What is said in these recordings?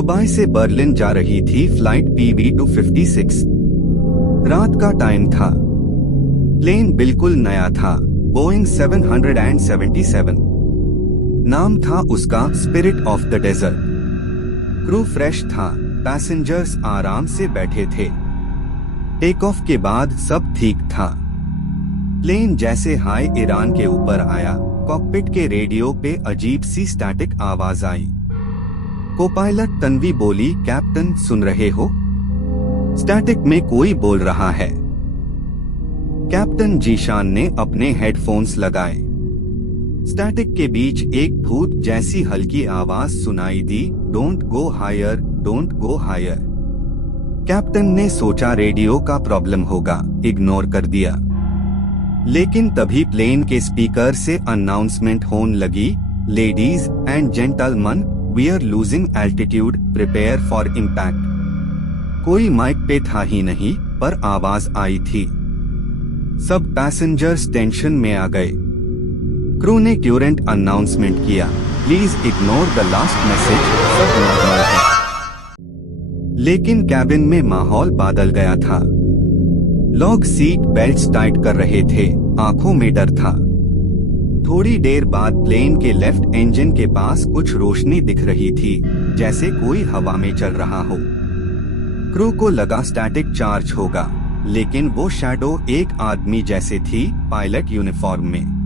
Dubai से Berlin जा रही थी फ्लाइट PV256। रात का टाइम था। प्लेन बिल्कुल नया था, बोइंग 777। नाम था उसका spirit of the desert. Crew fresh था, पैसेंजर्स आराम से बैठे थे। टेक ऑफ के बाद सब ठीक था। प्लेन जैसे हाई ईरान के ऊपर आया, कॉकपिट के रेडियो पे अजीब सी स्टैटिक आवाज आई। कोपायलट तन्वी बोली, कैप्टन सुन रहे हो? स्टैटिक में कोई बोल रहा है। कैप्टन जीशान ने अपने हेडफोन्स लगाए। स्टैटिक के बीच एक भूत जैसी हल्की आवाज सुनाई दी, don't go higher, don't go higher. Captain ने सोचा रेडियो का प्रॉब्लम होगा, इग्नोर कर दिया। लेकिन तभी प्लेन के स्पीकर से अनाउंसमेंट होने लगी, ladies and gentleman, we are losing altitude, prepare for impact. कोई माइक पे था ही नहीं, पर आवाज आई थी। सब पैसेंजर्स टेंशन में आ गए। क्रू ने ट्यूरेंट अनाउंसमेंट किया, please ignore the last message, सब नॉर्मल है। लेकिन कैबिन में माहौल बदल गया था। लोग सीट बेल्ट्स टाइट कर रहे थे, आंखों में डर था। थोड़ी देर बाद प्लेन के लेफ्ट इंजन के पास कुछ रोशनी दिख रही थी, जैसे कोई हवा में चल रहा हो। क्रू को लगा स्टैटिक चार्ज होगा, लेकिन वो शैडो एक आदमी जैसे थी, पायलट यूनिफॉर्म में।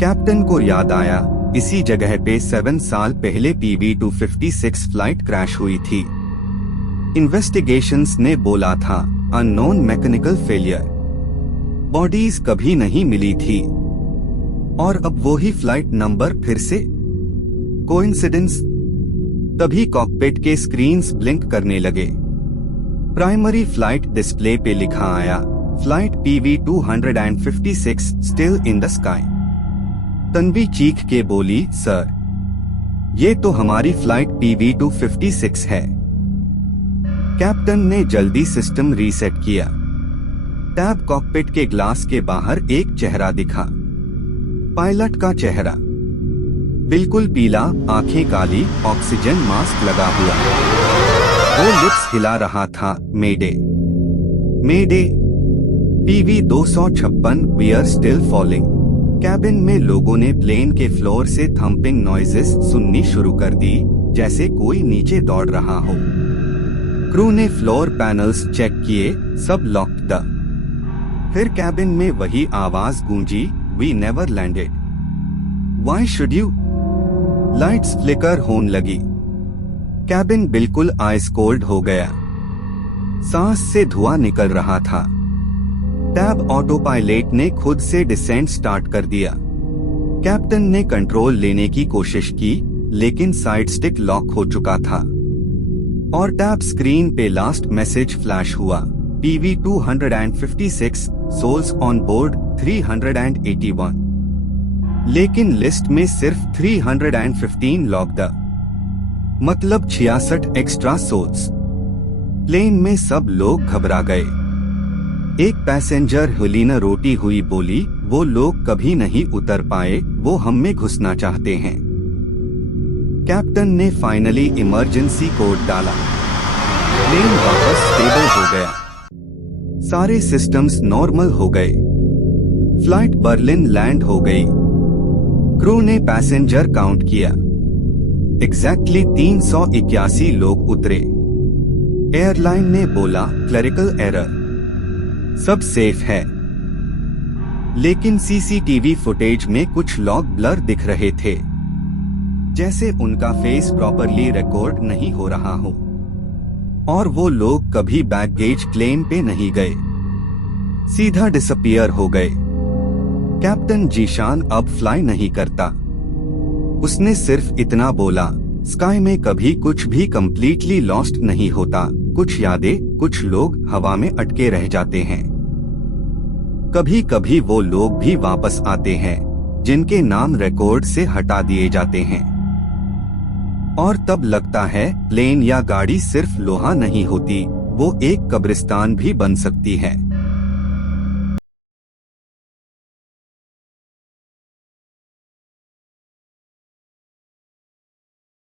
कैप्टन को याद आया, इसी जगह पे 7 साल पहले PV256 फ्लाइट क्रैश हुई थी। इन्वेस्टिगेशंस ने बोला था, अननोन मैकेनिकल फेलियर। बॉडीज कभी नहीं मिली थी। और अब वो ही फ्लाइट नंबर फिर से? कोइंसिडेंस? तभी कॉकपिट के स्क्रीन्स ब्लिंक करने लगे। प्राइमरी फ्लाइट डिस्प्ले पे लिखा आया, flight PV256 still in the sky. Tanvi चीख के बोली, सर, ये तो हमारी फ्लाइट PV256 है। कैप्टन ने जल्दी सिस्टम रीसेट किया। टैब कॉकपिट के ग्लास के बाहर एक चेहरा दिखा। पायलट का चेहरा, बिल्कुल पीला, आंखें काली, ऑक्सीजन मास्क लगा हुआ। वो लिप्स हिला रहा था, mayday mayday, PV256, we are still falling. Cabin में लोगों ने प्लेन के फ्लोर से थम्पिंग नॉइजेस सुननी शुरू कर दी, जैसे कोई नीचे दौड़ रहा हो। क्रू ने फ्लोर पैनल्स चेक किए, सब लॉक्ड था। फिर कैबिन में वही आवाज गूंजी, we never landed, why should you? Lights flicker होने लगी। कैबिन बिल्कुल आइस कोल्ड हो गया। सांस से धुआं निकल रहा था। टैब ऑटो पायलट ने खुद से डिसेंट स्टार्ट कर दिया। कैप्टन ने कंट्रोल लेने की कोशिश की, लेकिन साइड स्टिक लॉक हो चुका था। और टैब स्क्रीन पे लास्ट मैसेज फ्लैश हुआ, PV256, सोल्स ऑन बोर्ड 381। लेकिन लिस्ट में सिर्फ 315 लॉग्ड, मतलब 66 एक्स्ट्रा सोल्स। प्लेन में सब लोग घबरा गए। एक पैसेंजर हेलिना रोटी हुई बोली, वो लोग कभी नहीं उतर पाए, वो हम में घुसना चाहते हैं। कैप्टन ने फाइनली इमरजेंसी कोड डाला। प्लेन वापस स्टेबल हो गया। सारे सिस्टम्स नॉर्मल हो गए। फ्लाइट बर्लिन लैंड हो गई। क्रू ने पैसेंजर काउंट किया। एग्जैक्टली 381 लोग उतरे। एयरलाइन ने बोला, क्लरिकल एरर, सब सेफ है। लेकिन सीसीटीवी फुटेज में कुछ लॉग ब्लर दिख रहे थे, जैसे उनका फेस प्रॉपरली रिकॉर्ड नहीं हो रहा हो। और वो लोग कभी बैगेज क्लेम पे नहीं गए, सीधा डिसअपियर हो गए। कैप्टन जीशान अब फ्लाई नहीं करता। उसने सिर्फ इतना बोला, स्काई में कभी कुछ भी कंप्लीटली लॉस्ट नहीं होता। कुछ यादें, कुछ लोग हवा में अटके रह जाते हैं। कभी कभी वो लोग भी वापस आते हैं, जिनके नाम रिकॉर्ड से हटा दिए जाते हैं। और तब लगता है प्लेन या गाड़ी सिर्फ लोहा नहीं होती, वो एक कब्रिस्तान भी बन सकती है।